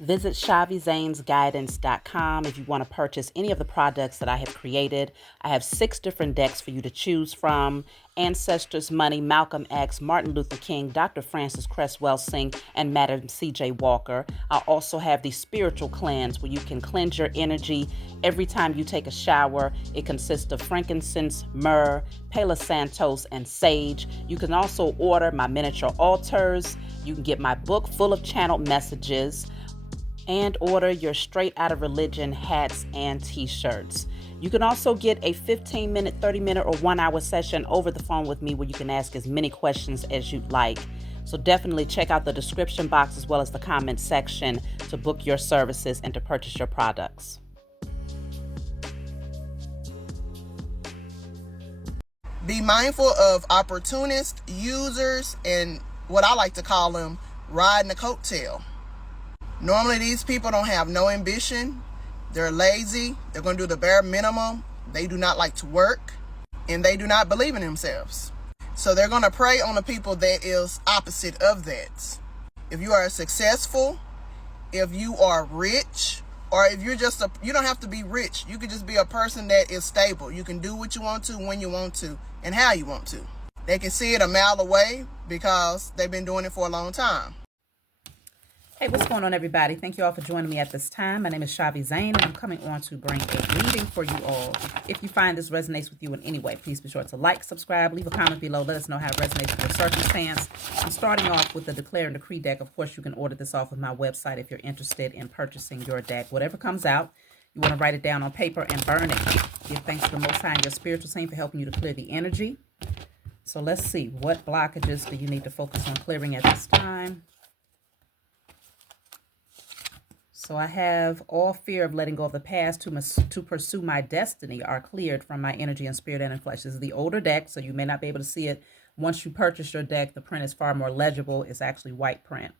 Visit ShaviZanesGuidance.com if you want to purchase any of the products that I have created. I have 6 different decks for you to choose from: Ancestors Money, Malcolm X, Martin Luther King, Dr. Francis Cresswell Singh, and Madam C.J. Walker. I also have the Spiritual Cleanse, where you can cleanse your energy every time you take a shower. It consists of frankincense, myrrh, Palo Santos, and sage. You can also order my miniature altars. You can get my book full of channeled messages, and order your Straight Outta Religion hats and t-shirts. You can also get a 15-minute, 30-minute, or 1-hour session over the phone with me where you can ask as many questions as you'd like. So definitely check out the description box as well as the comment section to book your services and to purchase your products. Be mindful of opportunists, users, and what I like to call them, riding a coattail. Normally, these people don't have no ambition. They're lazy. They're going to do the bare minimum. They do not like to work, and they do not believe in themselves. So they're going to prey on the people that is opposite of that. If you are successful, if you are rich, or if you're just you don't have to be rich. You could just be a person that is stable. You can do what you want to, when you want to, and how you want to. They can see it a mile away because they've been doing it for a long time. Hey, what's going on, everybody? Thank you all for joining me at this time. My name is Shavi Zane, and I'm coming on to bring a reading for you all. If you find this resonates with you in any way, please be sure to like, subscribe, leave a comment below. Let us know how it resonates with your circumstance. I'm starting off with the Declare and Decree deck. Of course, you can order this off of my website if you're interested in purchasing your deck. Whatever comes out, you want to write it down on paper and burn it. Give thanks to the Most High and your spiritual team for helping you to clear the energy. So let's see, what blockages do you need to focus on clearing at this time? So I have all fear of letting go of the past to pursue my destiny are cleared from my energy and spirit and in flesh. This is the older deck, so you may not be able to see it. Once you purchase your deck, the print is far more legible. It's actually white print.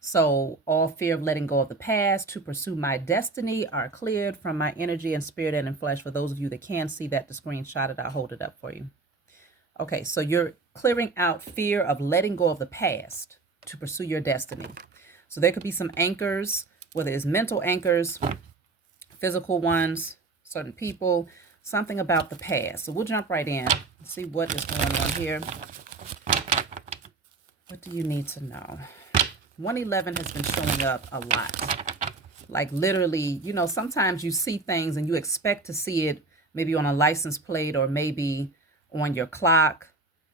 So all fear of letting go of the past to pursue my destiny are cleared from my energy and spirit and in flesh. For those of you that can see that, the screenshot it, I'll hold it up for you. Okay, so you're clearing out fear of letting go of the past to pursue your destiny. So there could be some anchors, whether it's mental anchors, physical ones, certain people, something about the past. So we'll jump right in and see what is going on here. What do you need to know? 111 has been showing up a lot. Like literally, you know, sometimes you see things and you expect to see it maybe on a license plate or maybe on your clock,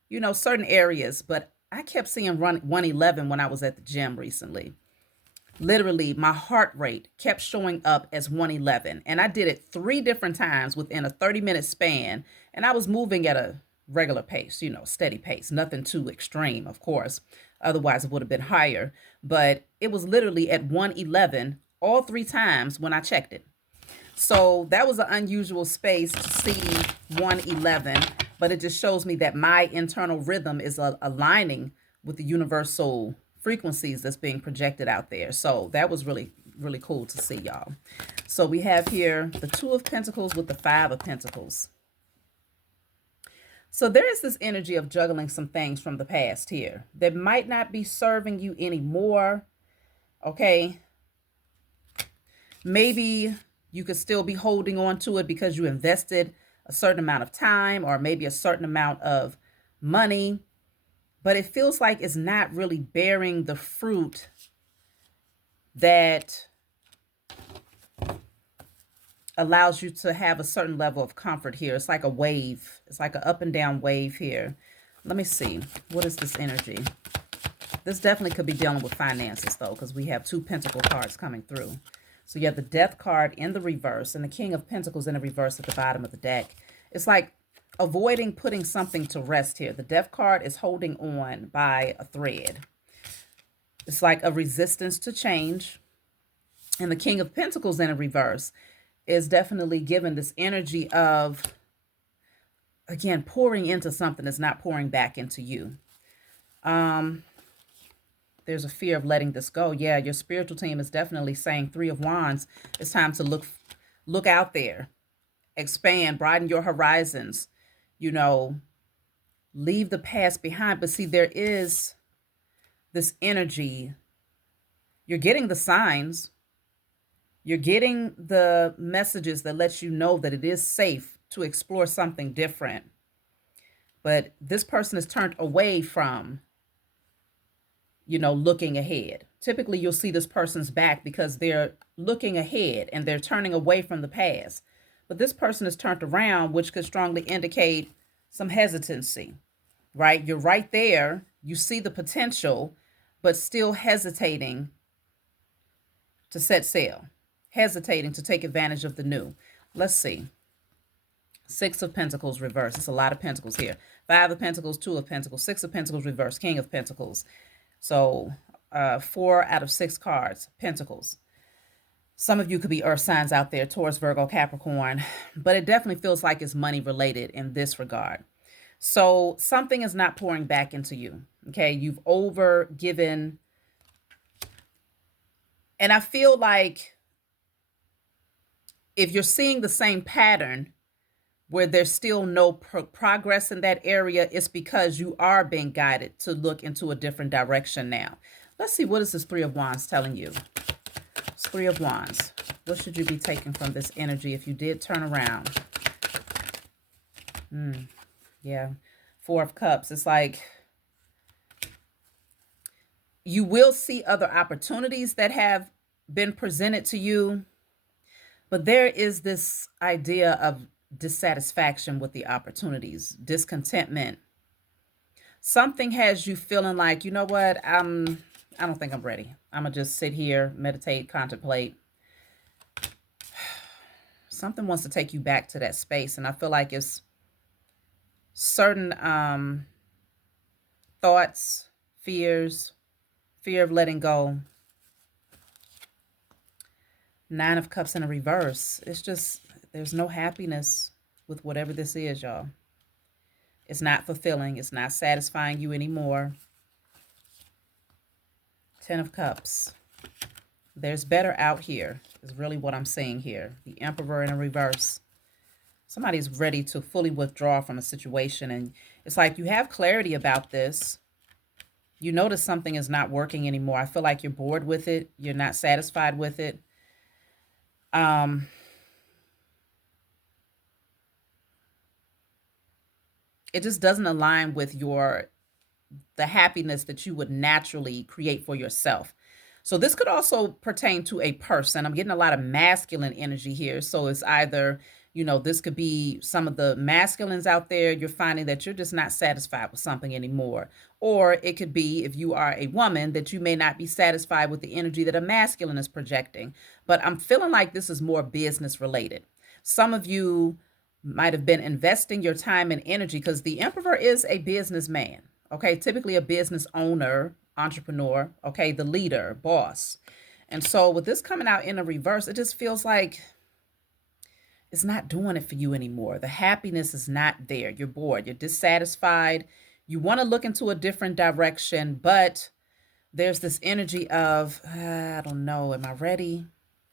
you know, certain areas. But I kept seeing 111 when I was at the gym recently. Literally, my heart rate kept showing up as 111. And I did it 3 different times within a 30-minute span. And I was moving at a regular pace, you know, steady pace, nothing too extreme, of course. Otherwise, it would have been higher. But it was literally at 111 all 3 times when I checked it. So that was an unusual space to see 111. But it just shows me that my internal rhythm is aligning with the universal frequencies that's being projected out there. So that was really, really cool to see, y'all. So we have here the 2 of Pentacles with the 5 of Pentacles. So there is this energy of juggling some things from the past here that might not be serving you anymore. Okay. Maybe you could still be holding on to it because you invested a certain amount of time or maybe a certain amount of money, but it feels like it's not really bearing the fruit that allows you to have a certain level of comfort here. It's like a wave. It's like an up and down wave here. Let me see. What is this energy? This definitely could be dealing with finances, though, because we have 2 Pentacle cards coming through. So you have the Death card in the reverse and the King of Pentacles in the reverse at the bottom of the deck. It's like avoiding putting something to rest here. The Death card is holding on by a thread. It's like a resistance to change. And the King of Pentacles in a reverse is definitely given this energy of, again, pouring into something that's not pouring back into you. There's a fear of letting this go. Yeah, your spiritual team is definitely saying 3 of Wands. It's time to look out there, expand, broaden your horizons, you know, leave the past behind. But see, there is this energy. You're getting the signs. You're getting the messages that let you know that it is safe to explore something different. But this person is turned away from, looking ahead. Typically, you'll see this person's back because they're looking ahead and they're turning away from the past. But this person is turned around, which could strongly indicate some hesitancy, right? You're right there. You see the potential, but still hesitating to set sail, hesitating to take advantage of the new. Let's see. Six of Pentacles reverse. It's a lot of Pentacles here. Five of Pentacles, Two of Pentacles, Six of Pentacles reverse, King of Pentacles. So 4 out of 6 cards, Pentacles. Some of you could be earth signs out there, Taurus, Virgo, Capricorn, but it definitely feels like it's money related in this regard. So something is not pouring back into you. Okay, you've over given. And I feel like if you're seeing the same pattern where there's still no progress in that area, it's because you are being guided to look into a different direction now. Let's see, what is this Three of Wands telling you? It's Three of Wands. What should you be taking from this energy if you did turn around? Yeah. Four of Cups. It's like you will see other opportunities that have been presented to you, but there is this idea of dissatisfaction with the opportunities, discontentment. Something has you feeling like, you know what, I don't think I'm ready. I'm gonna just sit here, meditate, contemplate. Something wants to take you back to that space, and I feel like it's certain thoughts, fears, fear of letting go. Nine of Cups in a reverse. It's just, there's no happiness with whatever this is, y'all. It's not fulfilling. It's not satisfying you anymore. Ten of Cups. There's better out here, is really what I'm seeing here. The Emperor in a reverse. Somebody's ready to fully withdraw from a situation, and it's like you have clarity about this. You notice something is not working anymore. I feel like you're bored with it. You're not satisfied with it. It just doesn't align with the happiness that you would naturally create for yourself. So this could also pertain to a person. I'm getting a lot of masculine energy here. So it's either, this could be some of the masculines out there. You're finding that you're just not satisfied with something anymore. Or it could be, if you are a woman, that you may not be satisfied with the energy that a masculine is projecting. But I'm feeling like this is more business related. Some of you might have been investing your time and energy, because the Emperor is a businessman. Okay, typically a business owner, entrepreneur, okay, the leader, boss. And so with this coming out in a reverse, it just feels like it's not doing it for you anymore. The happiness is not there. You're bored. You're dissatisfied. You want to look into a different direction, but there's this energy of, I don't know, am I ready?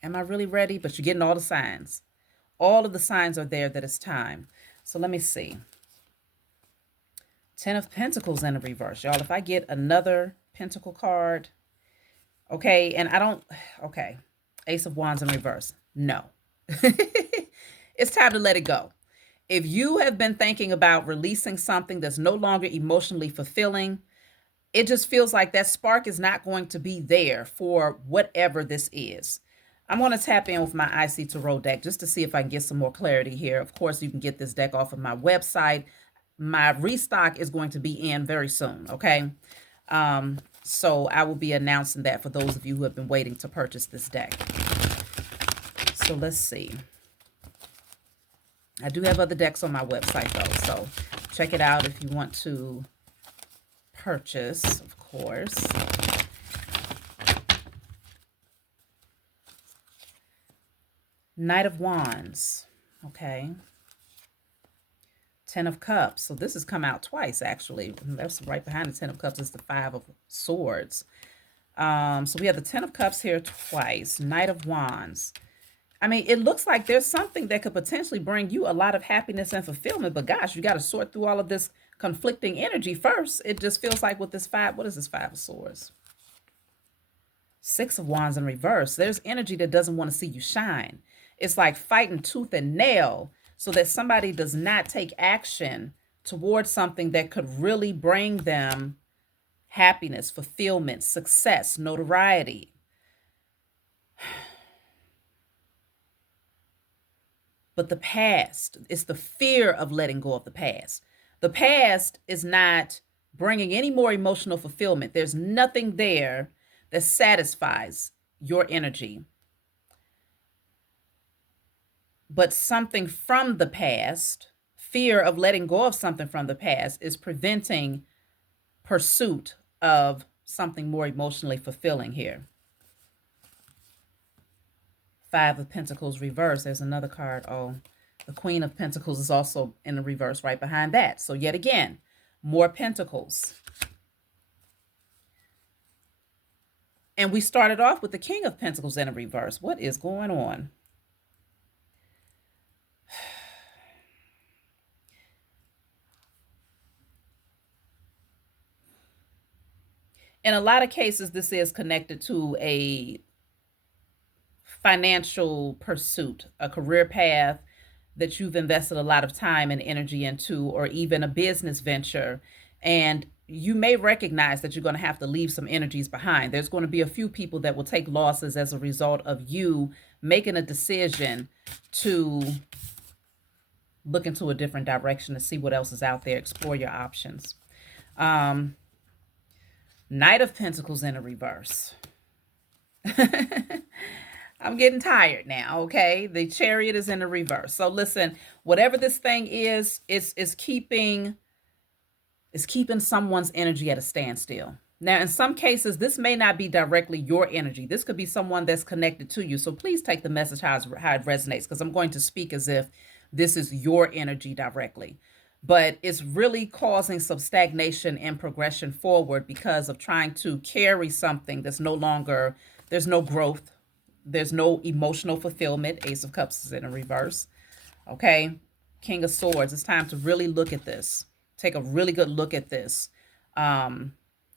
Am I really ready? But you're getting all the signs. All of the signs are there that it's time. So let me see. Ten of Pentacles in a reverse. Y'all, if I get another Pentacle card, okay, and I don't, okay, Ace of Wands in reverse. No. It's time to let it go. If you have been thinking about releasing something that's no longer emotionally fulfilling, it just feels like that spark is not going to be there for whatever this is. I'm going to tap in with my IC Tarot deck just to see if I can get some more clarity here. Of course, you can get this deck off of my website. My restock is going to be in very soon, okay? So I will be announcing that for those of you who have been waiting to purchase this deck. So let's see. I do have other decks on my website, though, so check it out if you want to purchase, of course. Knight of Wands, okay. Ten of Cups. So this has come out twice, actually. That's right behind the Ten of Cups is the Five of Swords. So we have the Ten of Cups here twice. Knight of Wands. I mean, it looks like there's something that could potentially bring you a lot of happiness and fulfillment. But gosh, you got to sort through all of this conflicting energy first. It just feels like with this five, what is this Five of Swords? Six of Wands in reverse. There's energy that doesn't want to see you shine. It's like fighting tooth and nail so that somebody does not take action towards something that could really bring them happiness, fulfillment, success, notoriety. But the past, it's the fear of letting go of the past. The past is not bringing any more emotional fulfillment. There's nothing there that satisfies your energy. But something from the past, fear of letting go of something from the past, is preventing pursuit of something more emotionally fulfilling here. Five of Pentacles reverse. There's another card. Oh, the Queen of Pentacles is also in the reverse right behind that. So yet again, more Pentacles. And we started off with the King of Pentacles in a reverse. What is going on? In a lot of cases, this is connected to a financial pursuit, a career path that you've invested a lot of time and energy into, or even a business venture. And you may recognize that you're going to have to leave some energies behind. There's going to be a few people that will take losses as a result of you making a decision to look into a different direction to see what else is out there, explore your options. Knight of Pentacles in a reverse. I'm getting tired now, okay? The Chariot is in the reverse. So listen, whatever this thing is keeping someone's energy at a standstill. Now, in some cases, this may not be directly your energy. This could be someone that's connected to you. So please take the message how it resonates, because I'm going to speak as if this is your energy directly. But it's really causing some stagnation and progression forward because of trying to carry something that's no longer, there's no growth. There's no emotional fulfillment. Ace of Cups is in a reverse. Okay. King of Swords. It's time to really look at this. Take a really good look at this. And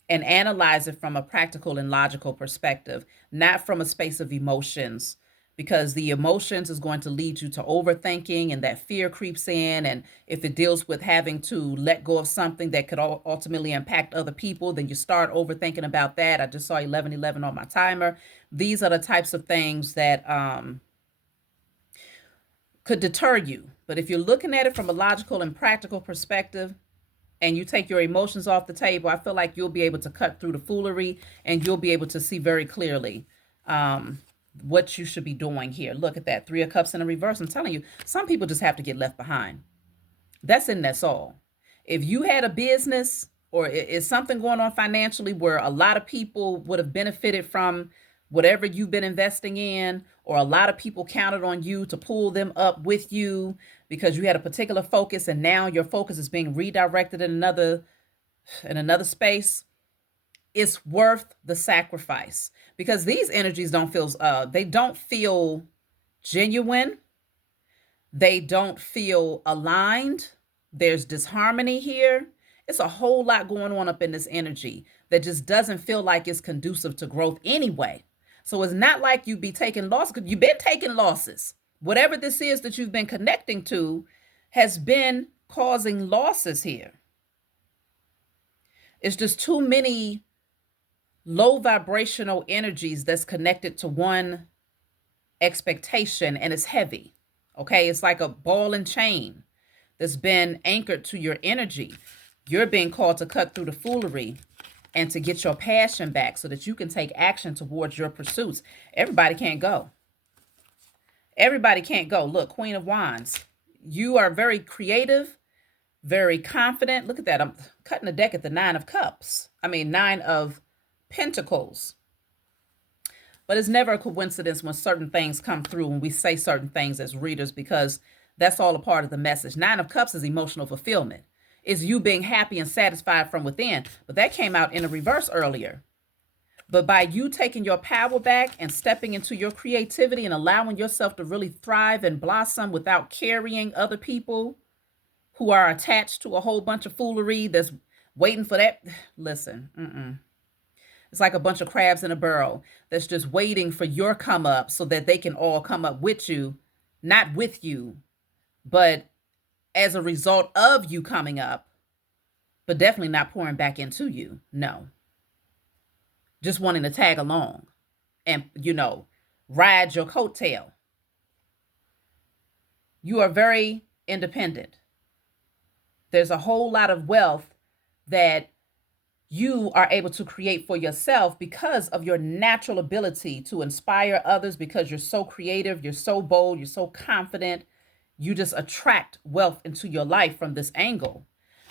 analyze it from a practical and logical perspective, not from a space of emotions, because the emotions is going to lead you to overthinking, and that fear creeps in. And if it deals with having to let go of something that could ultimately impact other people, then you start overthinking about that. I just saw 1111 on my timer. These are the types of things that could deter you. But if you're looking at it from a logical and practical perspective, and you take your emotions off the table, I feel like you'll be able to cut through the foolery, and you'll be able to see very clearly what you should be doing here. Look at that. Three of Cups in a reverse. I'm telling you, some people just have to get left behind. That's all. If you had a business or is something going on financially where a lot of people would have benefited from whatever you've been investing in, or a lot of people counted on you to pull them up with you because you had a particular focus, and now your focus is being redirected in another space, it's worth the sacrifice, because these energies don't feel genuine. They don't feel aligned. There's disharmony here. It's a whole lot going on up in this energy that just doesn't feel like it's conducive to growth anyway. So it's not like you'd be taking losses, because you've been taking losses. Whatever this is that you've been connecting to has been causing losses here. It's just too many low vibrational energies that's connected to one expectation, and it's heavy. Okay, it's like a ball and chain that's been anchored to your energy. You're being called to cut through the foolery and to get your passion back so that you can take action towards your pursuits. Everybody can't go. Everybody can't go. Look, Queen of Wands. You are very creative, very confident. Look at that. I'm cutting the deck at the Nine of Pentacles. But it's never a coincidence when certain things come through, when we say certain things as readers, because that's all a part of the message. Nine of Cups is emotional fulfillment. It's you being happy and satisfied from within. But that came out in a reverse earlier. But by you taking your power back and stepping into your creativity and allowing yourself to really thrive and blossom without carrying other people who are attached to a whole bunch of foolery that's waiting for that. Listen, It's like a bunch of crabs in a barrel that's just waiting for your come up so that they can all come up with you, not with you, but as a result of you coming up, but definitely not pouring back into you. No, just wanting to tag along and, ride your coattail. You are very independent. There's a whole lot of wealth that you are able to create for yourself because of your natural ability to inspire others, because you're so creative, you're so bold, you're so confident. You just attract wealth into your life from this angle.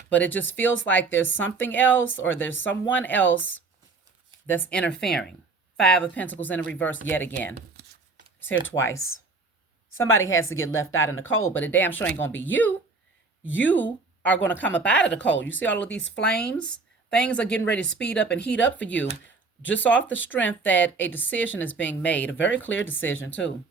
But it just feels like there's something else or there's someone else that's interfering. Five of Pentacles in the reverse yet again. It's here twice. Somebody has to get left out in the cold, but it damn sure ain't going to be you. You are going to come up out of the cold. You see all of these flames? Things are getting ready to speed up and heat up for you, just off the strength that a decision is being made, a very clear decision too.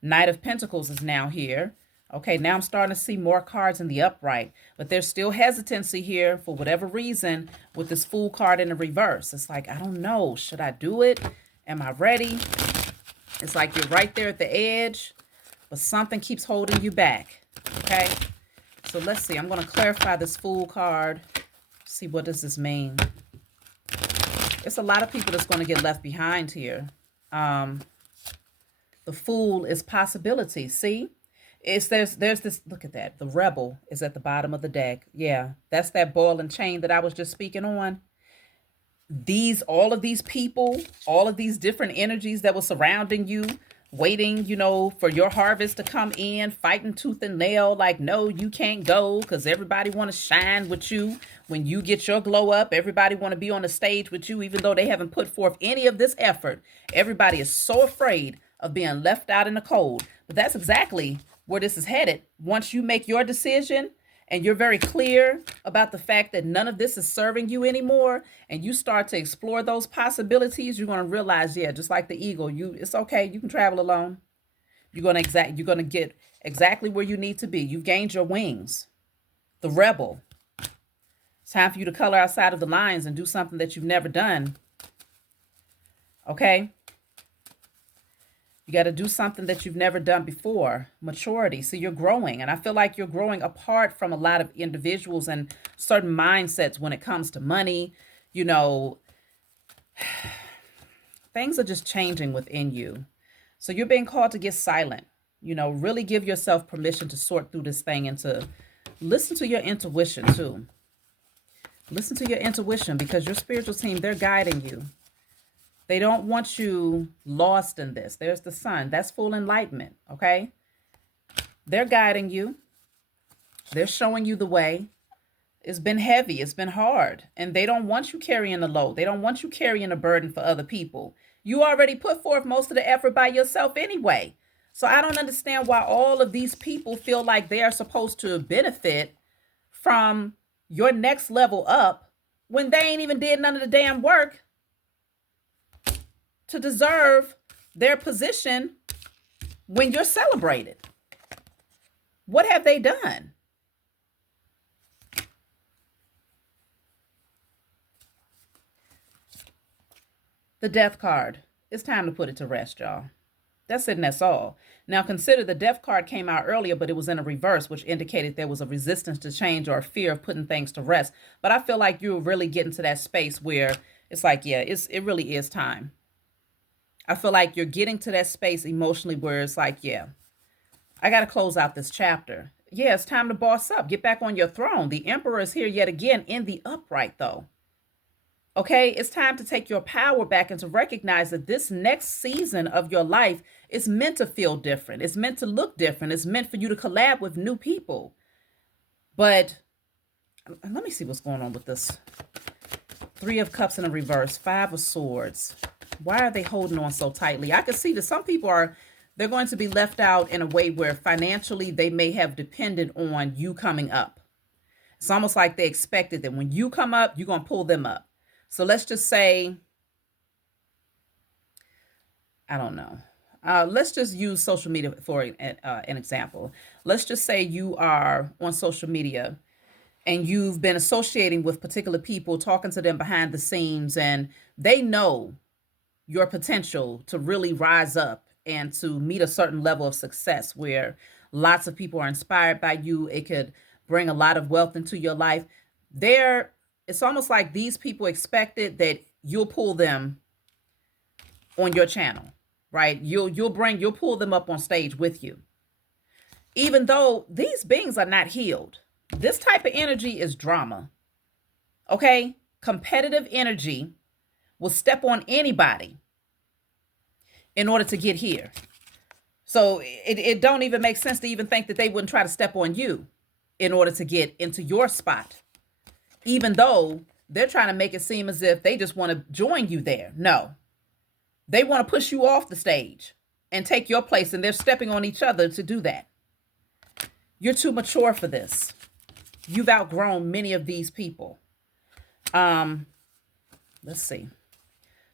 Knight of Pentacles is now here. Okay, now I'm starting to see more cards in the upright, but there's still hesitancy here for whatever reason with this Fool card in the reverse. It's like, I don't know. Should I do it? Am I ready? It's like you're right there at the edge, but something keeps holding you back. Okay, so let's see. I'm going to clarify this Fool card. See, what does this mean? It's a lot of people that's going to get left behind here. The Fool is possibility. See? There's this, look at that. The Rebel is at the bottom of the deck. Yeah, that's that ball and chain that I was just speaking on. All of these people, all of these different energies that were surrounding you, waiting, for your harvest to come in, fighting tooth and nail, like, no, you can't go because everybody want to shine with you. When you get your glow up, everybody want to be on the stage with you, even though they haven't put forth any of this effort. Everybody is so afraid of being left out in the cold. But that's exactly where this is headed. Once you make your decision and you're very clear about the fact that none of this is serving you anymore, and you start to explore those possibilities, you're going to realize, yeah, just like the eagle, it's okay. You can travel alone. You're going to get exactly where you need to be. You've gained your wings. The Rebel. It's time for you to color outside of the lines and do something that you've never done. Okay? You got to do something that you've never done before. Maturity. So you're growing. And I feel like you're growing apart from a lot of individuals and certain mindsets when it comes to money. Things are just changing within you. So you're being called to get silent. Really give yourself permission to sort through this thing and to listen to your intuition too. Listen to your intuition, because your spiritual team, they're guiding you. They don't want you lost in this. There's the sun. That's full enlightenment, okay? They're guiding you. They're showing you the way. It's been heavy. It's been hard. And they don't want you carrying the load. They don't want you carrying a burden for other people. You already put forth most of the effort by yourself anyway. So I don't understand why all of these people feel like they are supposed to benefit from your next level up when they ain't even did none of the damn work to deserve their position when you're celebrated. What have they done? The Death card. It's time to put it to rest, y'all. That's it, and that's all. Now consider the Death card came out earlier, but it was in a reverse, which indicated there was a resistance to change or a fear of putting things to rest. But I feel like you're really getting to that space where it's like, yeah, it really is time. I feel like you're getting to that space emotionally where it's like, yeah, I got to close out this chapter. Yeah, it's time to boss up. Get back on your throne. The Emperor is here yet again in the upright, though. Okay, it's time to take your power back and to recognize that this next season of your life is meant to feel different. It's meant to look different. It's meant for you to collab with new people. But let me see what's going on with this. Three of Cups in a reverse, Five of Swords. Why are they holding on so tightly? I can see that some people they're going to be left out in a way where financially they may have depended on you coming up. It's almost like they expected that when you come up, you're going to pull them up. So let's just say, I don't know. Let's just use social media for an example. Let's just say you are on social media and you've been associating with particular people, talking to them behind the scenes, and they know your potential to really rise up and to meet a certain level of success where lots of people are inspired by you. It could bring a lot of wealth into your life. There, it's almost like these people expected that you'll pull them on your channel, right? You'll pull them up on stage with you. Even though these beings are not healed. This type of energy is drama. Okay? Competitive energy will step on anybody in order to get here. So it don't even make sense to even think that they wouldn't try to step on you in order to get into your spot. Even though they're trying to make it seem as if they just want to join you there. No. They want to push you off the stage and take your place, and they're stepping on each other to do that. You're too mature for this. You've outgrown many of these people. Let's see.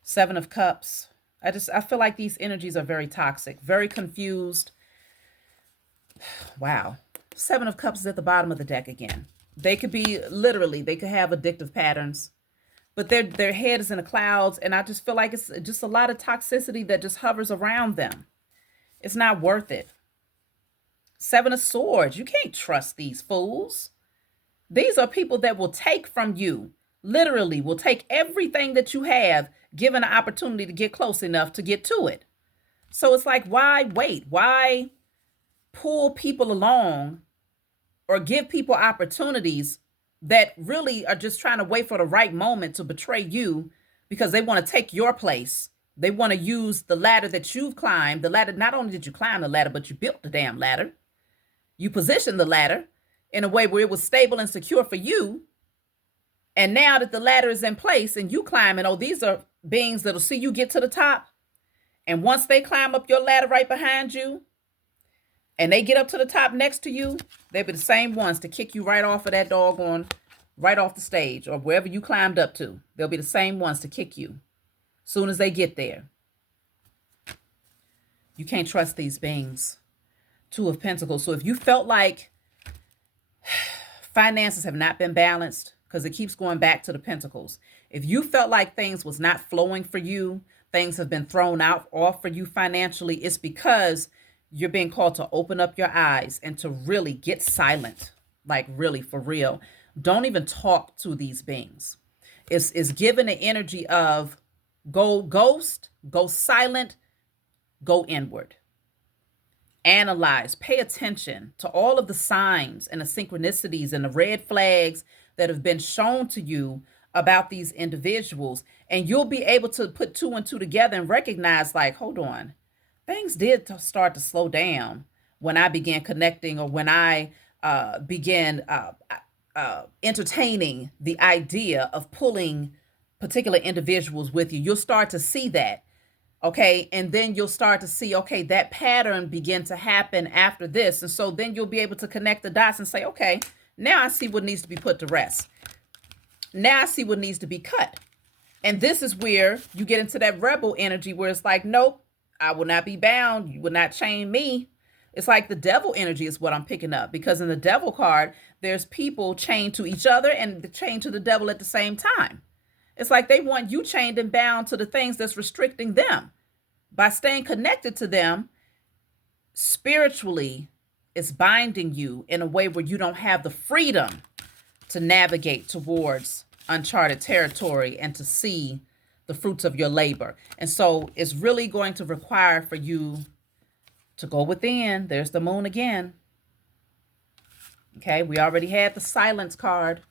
7 of Cups. I feel like these energies are very toxic, very confused. Wow. 7 of Cups is at the bottom of the deck again. They could be literally, they could have addictive patterns, but their head is in the clouds, and I just feel like it's just a lot of toxicity that just hovers around them. It's not worth it. 7 of Swords. You can't trust these fools. These are people that will take from you, literally will take everything that you have, given an opportunity to get close enough to get to it. So it's like, why wait? Why pull people along or give people opportunities that really are just trying to wait for the right moment to betray you because they want to take your place? They want to use the ladder that you've climbed. The ladder, not only did you climb the ladder, but you built the damn ladder. You positioned the ladder in a way where it was stable and secure for you. And now that the ladder is in place and you climbing, oh, these are beings that'll see you get to the top. And once they climb up your ladder right behind you and they get up to the top next to you, they'll be the same ones to kick you right off of that doggone, right off the stage or wherever you climbed up to. They'll be the same ones to kick you as soon as they get there. You can't trust these beings. 2 of Pentacles. So if you felt like finances have not been balanced, because it keeps going back to the Pentacles. If you felt like things was not flowing for you, things have been thrown out off for you financially, it's because you're being called to open up your eyes and to really get silent. Like really, for real. Don't even talk to these beings. It's given the energy of go ghost, go silent, go inward. Analyze, pay attention to all of the signs and the synchronicities and the red flags that have been shown to you about these individuals. And you'll be able to put 2 and 2 together and recognize, like, hold on, things did start to slow down when I began connecting, or when I began entertaining the idea of pulling particular individuals with you. You'll start to see that. Okay. And then you'll start to see, okay, that pattern begin to happen after this. And so then you'll be able to connect the dots and say, okay, now I see what needs to be put to rest. Now I see what needs to be cut. And this is where you get into that rebel energy where it's like, nope, I will not be bound. You will not chain me. It's like the devil energy is what I'm picking up, because in the devil card, there's people chained to each other and chained to the devil at the same time. It's like they want you chained and bound to the things that's restricting them. By staying connected to them, spiritually, it's binding you in a way where you don't have the freedom to navigate towards uncharted territory and to see the fruits of your labor. And so it's really going to require for you to go within. There's the moon again. Okay, we already had the silence card.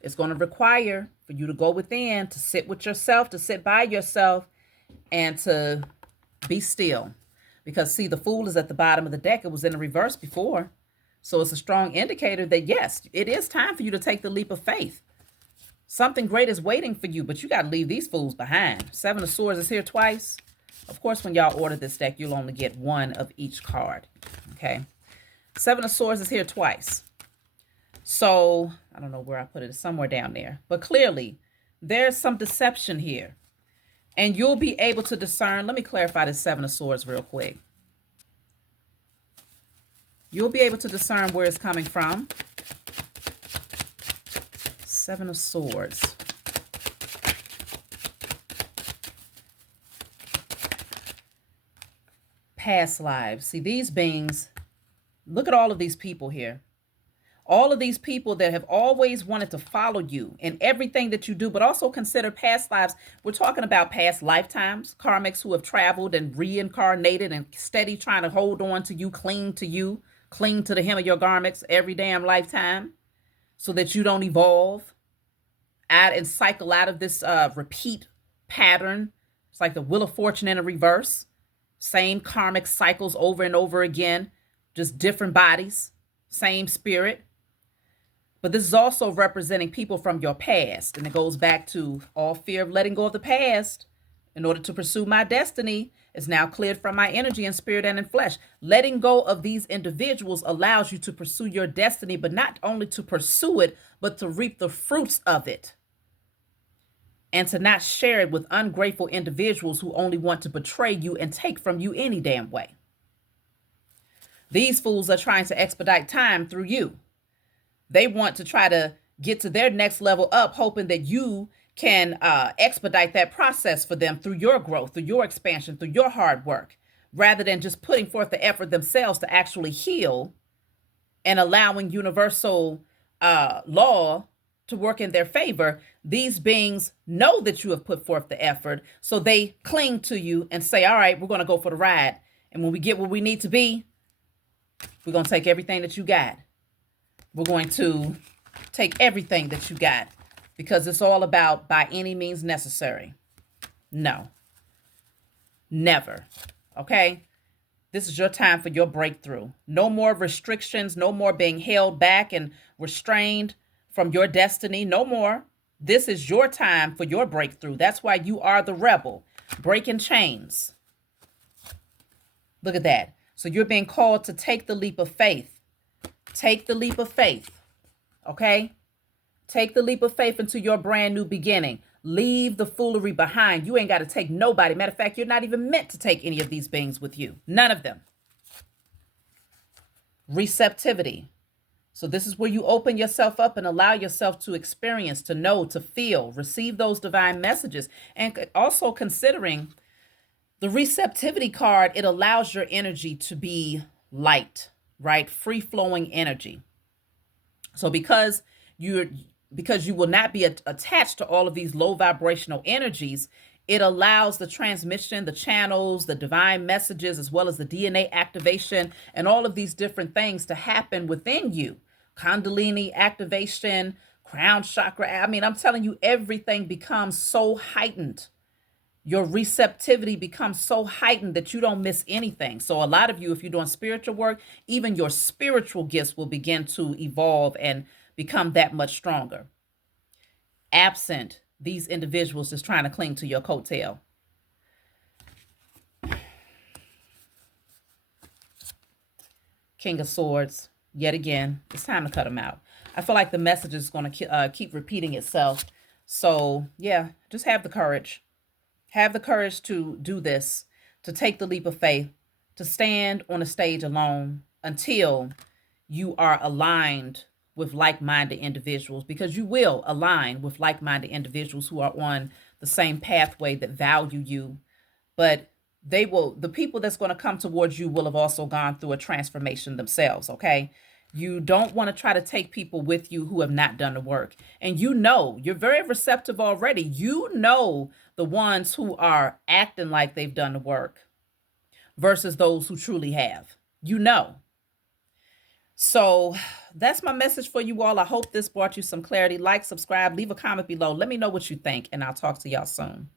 It's going to require for you to go within, to sit with yourself, to sit by yourself, and to be still. Because see, the Fool is at the bottom of the deck. It was in the reverse before. So it's a strong indicator that yes, it is time for you to take the leap of faith. Something great is waiting for you, but you got to leave these fools behind. 7 of Swords is here twice. Of course, when y'all order this deck, you'll only get 1 of each card. Okay. 7 of Swords is here twice. So I don't know where I put it. It's somewhere down there. But clearly, there's some deception here. And you'll be able to discern. Let me clarify this 7 of Swords real quick. You'll be able to discern where it's coming from. Seven of Swords. Past lives. See, these beings, look at all of these people here. All of these people that have always wanted to follow you in everything that you do, but also consider past lives. We're talking about past lifetimes, karmics who have traveled and reincarnated and steady trying to hold on to you, cling to the hem of your garments every damn lifetime so that you don't evolve out and cycle out of this repeat pattern. It's like the Wheel of Fortune in a reverse. Same karmic cycles over and over again, just different bodies, same spirit. But this is also representing people from your past. And it goes back to all fear of letting go of the past in order to pursue my destiny is now cleared from my energy and spirit and in flesh. Letting go of these individuals allows you to pursue your destiny, but not only to pursue it, but to reap the fruits of it. And to not share it with ungrateful individuals who only want to betray you and take from you any damn way. These fools are trying to expedite time through you. They want to try to get to their next level up, hoping that you can expedite that process for them through your growth, through your expansion, through your hard work, rather than just putting forth the effort themselves to actually heal and allowing universal law to work in their favor. These beings know that you have put forth the effort, so they cling to you and say, all right, we're going to go for the ride. And when we get where we need to be, we're going to take everything that you got. We're going to take everything that you got because it's all about by any means necessary. No, never. Okay. This is your time for your breakthrough. No more restrictions, no more being held back and restrained from your destiny. No more. This is your time for your breakthrough. That's why you are the rebel, breaking chains. Look at that. So you're being called to take the leap of faith. Take the leap of faith, okay? Take the leap of faith into your brand new beginning. Leave the foolery behind. You ain't got to take nobody. Matter of fact, you're not even meant to take any of these beings with you. None of them. Receptivity. So this is where you open yourself up and allow yourself to experience, to know, to feel, receive those divine messages. And also considering the receptivity card, it allows your energy to be light. Right? Free flowing energy. So because you will not be attached to all of these low vibrational energies, it allows the transmission, the channels, the divine messages, as well as the DNA activation and all of these different things to happen within you. Kundalini activation, crown chakra. I mean, I'm telling you, everything becomes so heightened. Your receptivity becomes so heightened that you don't miss anything. So a lot of you, if you're doing spiritual work, even your spiritual gifts will begin to evolve and become that much stronger. Absent these individuals just trying to cling to your coattail. King of Swords, yet again, it's time to cut them out. I feel like the message is going to keep repeating itself. So yeah, just have the courage. Have the courage to do this, to take the leap of faith, to stand on a stage alone until you are aligned with like-minded individuals, because you will align with like-minded individuals who are on the same pathway that value you. But the people that's going to come towards you will have also gone through a transformation themselves, okay? You don't want to try to take people with you who have not done the work. And you're very receptive already. You know the ones who are acting like they've done the work versus those who truly have. You know. So that's my message for you all. I hope this brought you some clarity. Like, subscribe, leave a comment below. Let me know what you think, and I'll talk to y'all soon.